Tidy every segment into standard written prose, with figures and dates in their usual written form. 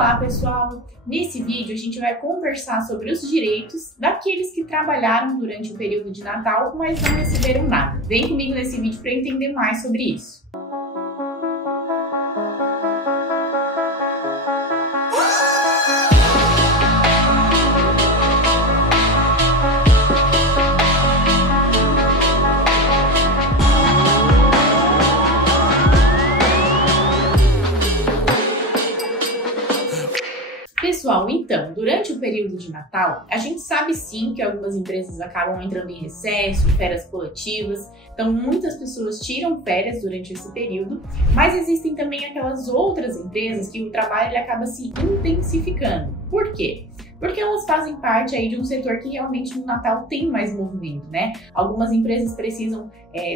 Olá pessoal! Nesse vídeo a gente vai conversar sobre os direitos daqueles que trabalharam durante o período de Natal, mas não receberam nada. Vem comigo nesse vídeo para entender mais sobre isso. Pessoal, então, durante o período de Natal, a gente sabe sim que algumas empresas acabam entrando em recesso, férias coletivas, então muitas pessoas tiram férias durante esse período, mas existem também aquelas outras empresas que o trabalho ele acaba se intensificando. Por quê? Porque elas fazem parte aí de um setor que realmente no Natal tem mais movimento, né? Algumas empresas precisam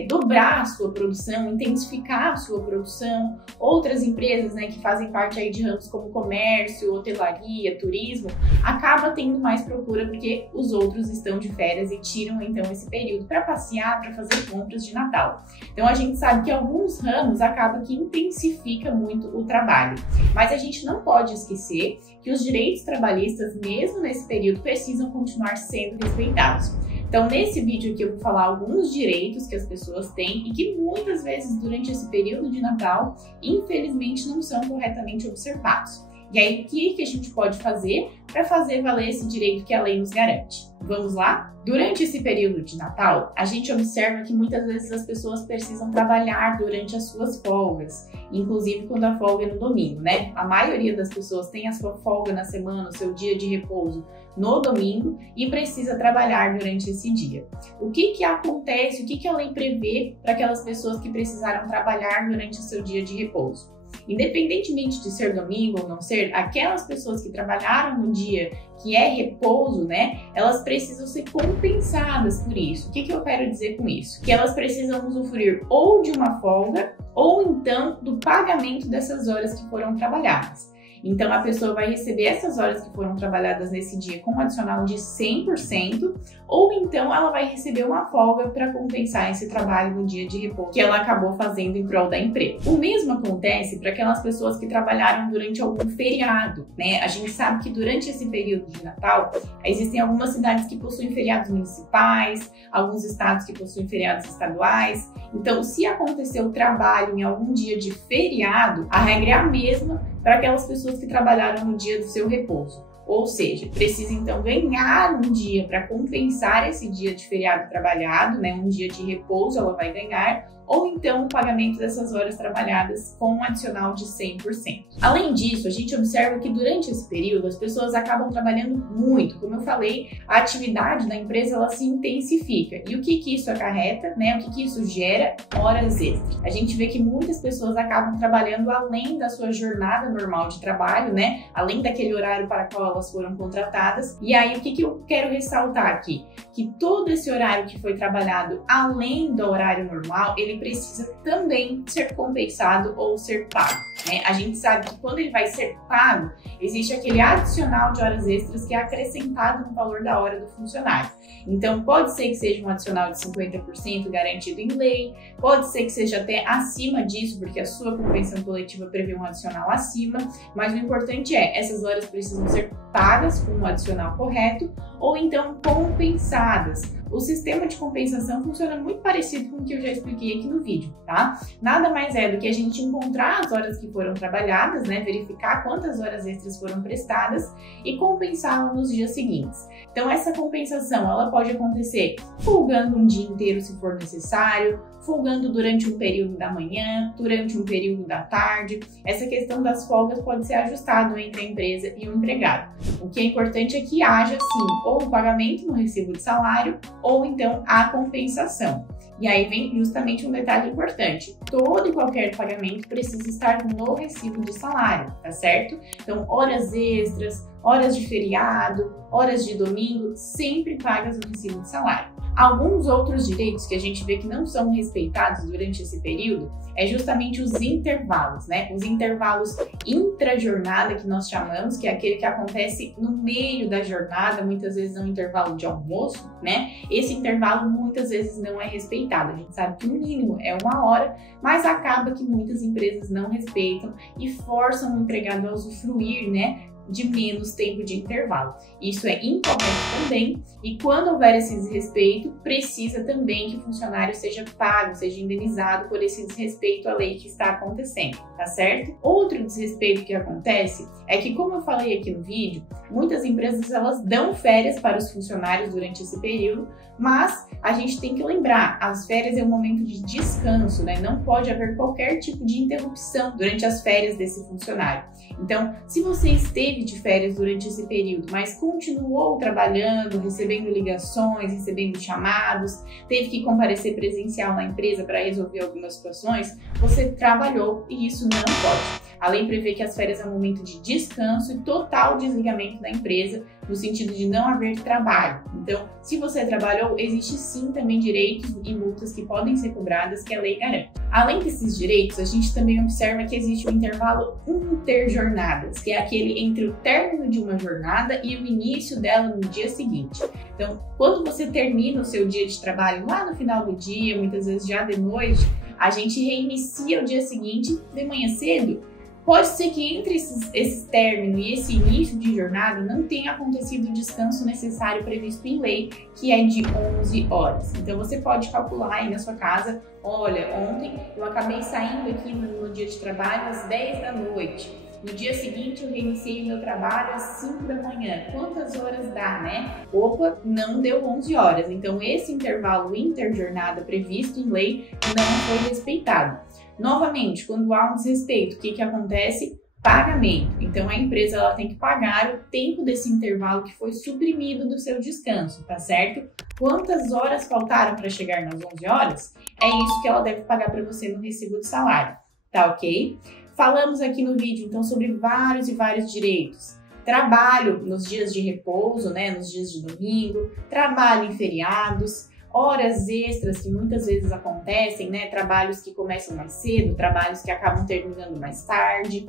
dobrar a sua produção, intensificar a sua produção. Outras empresas, né, que fazem parte aí de ramos como comércio, hotelaria, turismo, acaba tendo mais procura porque os outros estão de férias e tiram então esse período para passear, para fazer compras de Natal. Então a gente sabe que alguns ramos acaba que intensifica muito o trabalho, mas a gente não pode esquecer que os direitos trabalhistas, mesmo nesse período, precisam continuar sendo respeitados. Então, nesse vídeo aqui eu vou falar alguns direitos que as pessoas têm e que muitas vezes durante esse período de Natal, infelizmente, não são corretamente observados. E aí, o que a gente pode fazer para fazer valer esse direito que a lei nos garante? Vamos lá? Durante esse período de Natal, a gente observa que muitas vezes as pessoas precisam trabalhar durante as suas folgas, inclusive quando a folga é no domingo, né? A maioria das pessoas tem a sua folga na semana, o seu dia de repouso no domingo e precisa trabalhar durante esse dia. O que acontece, o que a lei prevê para aquelas pessoas que precisaram trabalhar durante o seu dia de repouso? Independentemente de ser domingo ou não ser, aquelas pessoas que trabalharam no dia que é repouso, né, elas precisam ser compensadas por isso. O que eu quero dizer com isso? Que elas precisam usufruir ou de uma folga ou então do pagamento dessas horas que foram trabalhadas. Então, a pessoa vai receber essas horas que foram trabalhadas nesse dia com um adicional de 100%, ou então ela vai receber uma folga para compensar esse trabalho no dia de repouso que ela acabou fazendo em prol da empresa. O mesmo acontece para aquelas pessoas que trabalharam durante algum feriado, né? A gente sabe que durante esse período de Natal, existem algumas cidades que possuem feriados municipais, alguns estados que possuem feriados estaduais. Então, se acontecer o trabalho em algum dia de feriado, a regra é a mesma para aquelas pessoas que trabalharam no dia do seu repouso. Ou seja, precisa então ganhar um dia para compensar esse dia de feriado trabalhado, né? Um dia de repouso ela vai ganhar, ou então o pagamento dessas horas trabalhadas com um adicional de 100%. Além disso, a gente observa que durante esse período as pessoas acabam trabalhando muito. Como eu falei, a atividade da empresa ela se intensifica. E o que isso acarreta, né? O que isso gera? Horas extras. A gente vê que muitas pessoas acabam trabalhando além da sua jornada normal de trabalho, né? Além daquele horário para o qual elas foram contratadas. E aí, o que eu quero ressaltar aqui? Que todo esse horário que foi trabalhado além do horário normal, ele precisa também ser compensado ou ser pago, né? A gente sabe que quando ele vai ser pago, existe aquele adicional de horas extras que é acrescentado no valor da hora do funcionário. Então, pode ser que seja um adicional de 50% garantido em lei, pode ser que seja até acima disso, porque a sua convenção coletiva prevê um adicional acima, mas o importante é, essas horas precisam ser pagas com um adicional correto ou então compensadas. O sistema de compensação funciona muito parecido com o que eu já expliquei aqui no vídeo, tá? Nada mais é do que a gente encontrar as horas que foram trabalhadas, né? Verificar quantas horas extras foram prestadas e compensá-las nos dias seguintes. Então, essa compensação, ela pode acontecer folgando um dia inteiro se for necessário, folgando durante um período da manhã, durante um período da tarde. Essa questão das folgas pode ser ajustado entre a empresa e o empregado. O que é importante é que haja, sim, ou o pagamento no recibo de salário, ou então a compensação. E aí vem justamente um detalhe importante. Todo e qualquer pagamento precisa estar no recibo de salário, tá certo? Então, horas extras, horas de feriado, horas de domingo, sempre pagas no recibo de salário. Alguns outros direitos que a gente vê que não são respeitados durante esse período é justamente os intervalos, né? Os intervalos intra-jornada, que nós chamamos, que é aquele que acontece no meio da jornada, muitas vezes é um intervalo de almoço, né? Esse intervalo muitas vezes não é respeitado. A gente sabe que o mínimo é 1 hora, mas acaba que muitas empresas não respeitam e forçam o empregado a usufruir, né, de menos tempo de intervalo. Isso é incorreto também, e quando houver esse desrespeito, precisa também que o funcionário seja pago, seja indenizado por esse desrespeito à lei que está acontecendo, tá certo? Outro desrespeito que acontece é que, como eu falei aqui no vídeo, muitas empresas elas dão férias para os funcionários durante esse período, mas a gente tem que lembrar, as férias é um momento de descanso, né? Não pode haver qualquer tipo de interrupção durante as férias desse funcionário. Então, se você esteve de férias durante esse período, mas continuou trabalhando, recebendo ligações, recebendo chamados, teve que comparecer presencial na empresa para resolver algumas situações, você trabalhou e isso não pode. A lei prevê que as férias é um momento de descanso e total desligamento da empresa, no sentido de não haver trabalho. Então, se você trabalhou, existe sim também direitos e multas que podem ser cobradas, que a lei garante. Além desses direitos, a gente também observa que existe um intervalo interjornadas, que é aquele entre o término de uma jornada e o início dela no dia seguinte. Então, quando você termina o seu dia de trabalho lá no final do dia, muitas vezes já de noite, a gente reinicia o dia seguinte de manhã cedo. Pode ser que entre esse término e esse início de jornada não tenha acontecido o descanso necessário previsto em lei, que é de 11 horas. Então você pode calcular aí na sua casa, olha, ontem eu acabei saindo aqui no dia de trabalho às 10 da noite. No dia seguinte eu reiniciei o meu trabalho às 5 da manhã. Quantas horas dá, né? Opa, não deu 11 horas. Então esse intervalo interjornada previsto em lei não foi respeitado. Novamente, quando há um desrespeito, o que acontece? Pagamento. Então a empresa ela tem que pagar o tempo desse intervalo que foi suprimido do seu descanso, tá certo? Quantas horas faltaram para chegar nas 11 horas? É isso que ela deve pagar para você no recibo de salário, tá ok? Falamos aqui no vídeo, então, sobre vários e vários direitos. Trabalho nos dias de repouso, né, nos dias de domingo, trabalho em feriados, horas extras que muitas vezes acontecem, né, trabalhos que começam mais cedo, trabalhos que acabam terminando mais tarde,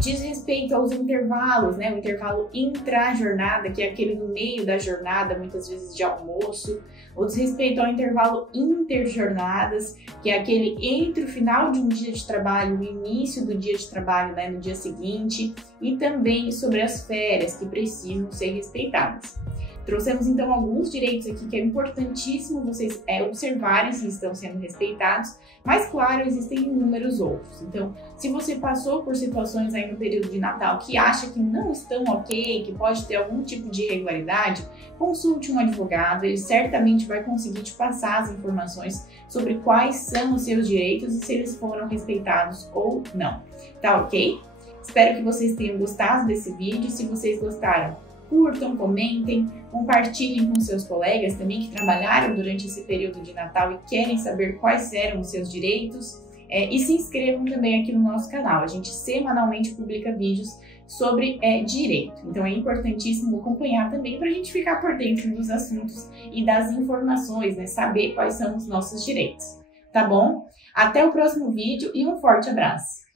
diz respeito aos intervalos, né, o intervalo intra-jornada, que é aquele no meio da jornada, muitas vezes de almoço, o desrespeito ao intervalo interjornadas, que é aquele entre o final de um dia de trabalho e o início do dia de trabalho, né, no dia seguinte, e também sobre as férias que precisam ser respeitadas. Trouxemos então alguns direitos aqui que é importantíssimo vocês observarem se estão sendo respeitados, mas claro, existem inúmeros outros. Então, se você passou por situações aí no período de Natal que acha que não estão ok, que pode ter algum tipo de irregularidade, consulte um advogado, ele certamente vai conseguir te passar as informações sobre quais são os seus direitos e se eles foram respeitados ou não. Tá ok? Espero que vocês tenham gostado desse vídeo. Se vocês gostaram, curtam, comentem, compartilhem com seus colegas também que trabalharam durante esse período de Natal e querem saber quais eram os seus direitos. E se inscrevam também aqui no nosso canal. A gente semanalmente publica vídeos sobre direito. Então é importantíssimo acompanhar também para a gente ficar por dentro dos assuntos e das informações, né? Saber quais são os nossos direitos. Tá bom? Até o próximo vídeo e um forte abraço!